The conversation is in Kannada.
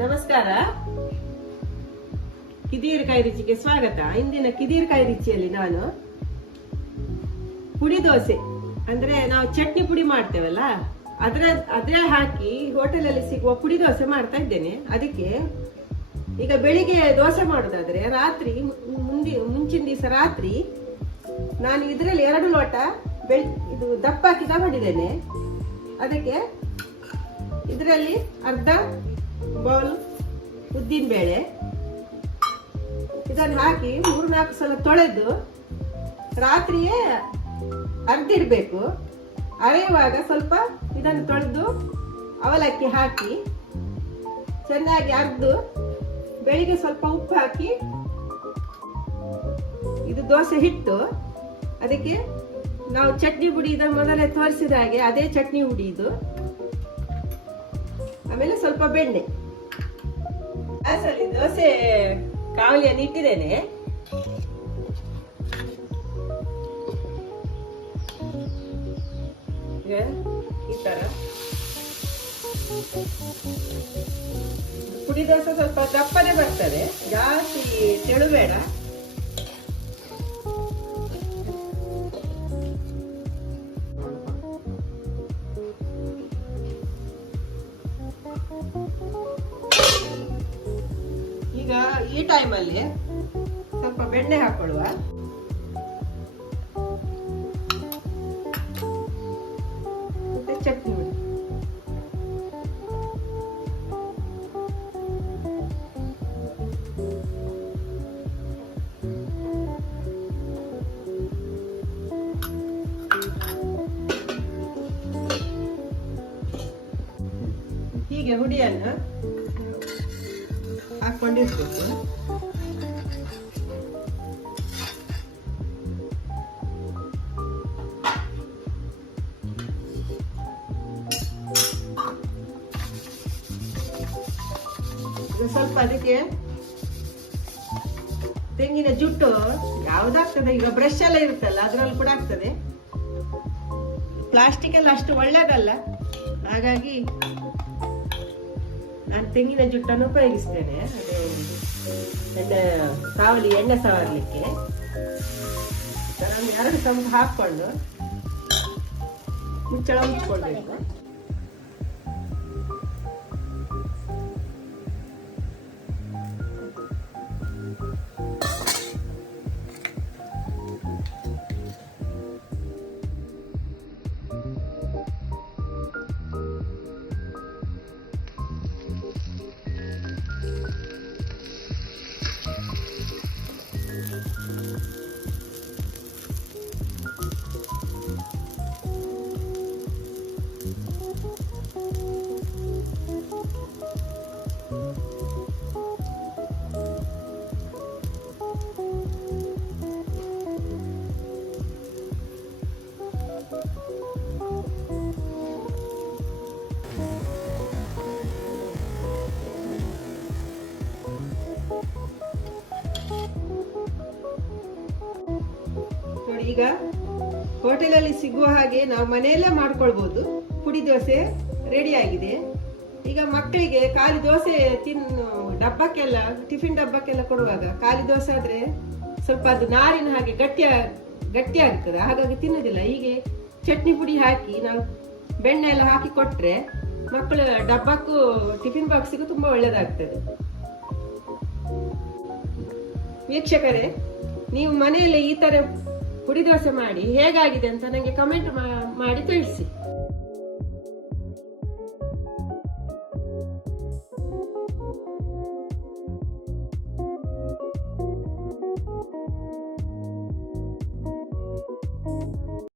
ನಮಸ್ಕಾರ. ಕಿದೀರ್ ಕೈ ರುಚಿಗೆ ಸ್ವಾಗತ. ಇಂದಿನ ಕಿದೀರ್ ಕೈ ರುಚಿಯಲ್ಲಿ ನಾನು ಪುಡಿ ದೋಸೆ ಅಂದ್ರೆ ನಾವು ಚಟ್ನಿ ಪುಡಿ ಮಾಡ್ತೇವಲ್ಲ ಅದ್ರ ಹಾಕಿ ಹೋಟೆಲ್ ಅಲ್ಲಿ ಸಿಗುವ ಪುಡಿ ದೋಸೆ ಮಾಡ್ತಾ ಇದ್ದೇನೆ. ಅದಕ್ಕೆ ಈಗ ಬೆಳಿಗ್ಗೆ ದೋಸೆ ಮಾಡೋದಾದ್ರೆ ರಾತ್ರಿ ಮುಂಚಿನ ದಿವಸ ರಾತ್ರಿ ನಾನು ಇದರಲ್ಲಿ 2 ಲೋಟ ಇದು ದಪ್ಪ ಹಾಕಿ ತಗೊಂಡಿದ್ದೇನೆ. ಅದಕ್ಕೆ ಇದರಲ್ಲಿ ಅರ್ಧ ಬೌಲ್ ಉದ್ದಿನ ಬೇಳೆ ಇದನ್ನು ಹಾಕಿ 3-4 ಸಲ ತೊಳೆದು ರಾತ್ರಿಯೇ ಅರ್ದಿಡ್ಬೇಕು. ಅರೆಯುವಾಗ ಸ್ವಲ್ಪ ಇದನ್ನು ತೊಳೆದು ಅವಲಕ್ಕಿ ಹಾಕಿ ಚೆನ್ನಾಗಿ ಅರ್ದು ಬೆಳಿಗ್ಗೆ ಸ್ವಲ್ಪ ಉಪ್ಪು ಹಾಕಿ ಇದು ದೋಸೆ ಹಿಟ್ಟು. ಅದಕ್ಕೆ ನಾವು ಚಟ್ನಿ ಪುಡಿ ಇದನ್ನು ಮೊದಲೇ ತೋರಿಸಿದ ಹಾಗೆ ಅದೇ ಚಟ್ನಿ ಪುಡಿ ಇದು. ಆಮೇಲೆ ಸ್ವಲ್ಪ ಬೆಣ್ಣೆ. ಗ್ಯಾಸಲ್ಲಿ ದೋಸೆ ಕಾವಲಿಯನ್ನು ಇಟ್ಟಿದ್ದೇನೆ. ಈ ತರ ಪುಡಿ ದೋಸೆ ಸ್ವಲ್ಪ ದಪ್ಪನೆ ಬರ್ತದೆ, ಜಾಸ್ತಿ ತೆಳು ಬೇಡ. ಈಗ ಈ ಟೈಮಲ್ಲಿ ಸ್ವಲ್ಪ ಬೆಣ್ಣೆ ಹಾಕೊಳ್ಳುವ. ಮತ್ತೆ ಚಟ್ನಿ ಪುಡಿ. ಹೀಗೆ ಹುಡಿಯನ್ನು ಹಾಕೊಂಡಿರ್ಬೇಕು. ಸ್ವಲ್ಪ ಅದಕ್ಕೆ ತೆಂಗಿನ ಜುಟ್ಟು ಯಾವ್ದಾಗ್ತದೆ, ಈಗ ಬ್ರಷ್ ಎಲ್ಲ ಇರುತ್ತಲ್ಲ ಅದ್ರಲ್ಲಿ ಕೂಡ ಆಗ್ತದೆ. ಪ್ಲಾಸ್ಟಿಕ್ ಎಲ್ಲ ಅಷ್ಟು ಒಳ್ಳೇದಲ್ಲ, ಹಾಗಾಗಿ ನಾನು ತೆಂಗಿನ ಜುಟ್ಟನ್ನು ಉಪಯೋಗಿಸ್ತೇನೆ. ಅದು ಎಣ್ಣೆ ಸವರ್ಲಿಕ್ಕೆ ಒಂದು 2 ಚಮಚ ಹಾಕೊಂಡು ಮುಚ್ಚಳ ಮುಚ್ಕೊಳ್ಬೇಕು. ಈಗ ಹೋಟೆಲಲ್ಲಿ ಸಿಗುವ ಹಾಗೆ ನಾವು ಮನೆಯಲ್ಲೇ ಮಾಡ್ಕೊಳ್ಬಹುದು. ಪುಡಿ ದೋಸೆ ರೆಡಿ ಆಗಿದೆ. ಈಗ ಮಕ್ಕಳಿಗೆ ಖಾಲಿ ದೋಸೆ ಡಬ್ಬಕ್ಕೆಲ್ಲ ಟಿಫಿನ್ ಡಬ್ಬಕ್ಕೆಲ್ಲ ಕೊಡುವಾಗ ಖಾಲಿ ದೋಸೆ ಆದ್ರೆ ಸ್ವಲ್ಪ ಅದು ನಾರಿನ ಹಾಗೆ ಗಟ್ಟಿ ಆಗ್ತದೆ, ಹಾಗಾಗಿ ತಿನ್ನುವುದಿಲ್ಲ. ಹೀಗೆ ಚಟ್ನಿ ಪುಡಿ ಹಾಕಿ ನಾವು ಬೆಣ್ಣೆ ಎಲ್ಲ ಹಾಕಿ ಕೊಟ್ರೆ ಮಕ್ಕಳ ಡಬ್ಬಕ್ಕೂ ಟಿಫಿನ್ ಬಾಕ್ಸಿಗೂ ತುಂಬಾ ಒಳ್ಳೆದಾಗ್ತದೆ. ವೀಕ್ಷಕರೇ, ನೀವು ಮನೆಯಲ್ಲಿ ಈ ತರ ಪುಡಿ ದೋಸೆ ಮಾಡಿ ಹೇಗಾಗಿದೆ ಅಂತ ನನಗೆ ಕಮೆಂಟ್ ಮಾಡಿ ತಿಳಿಸಿ.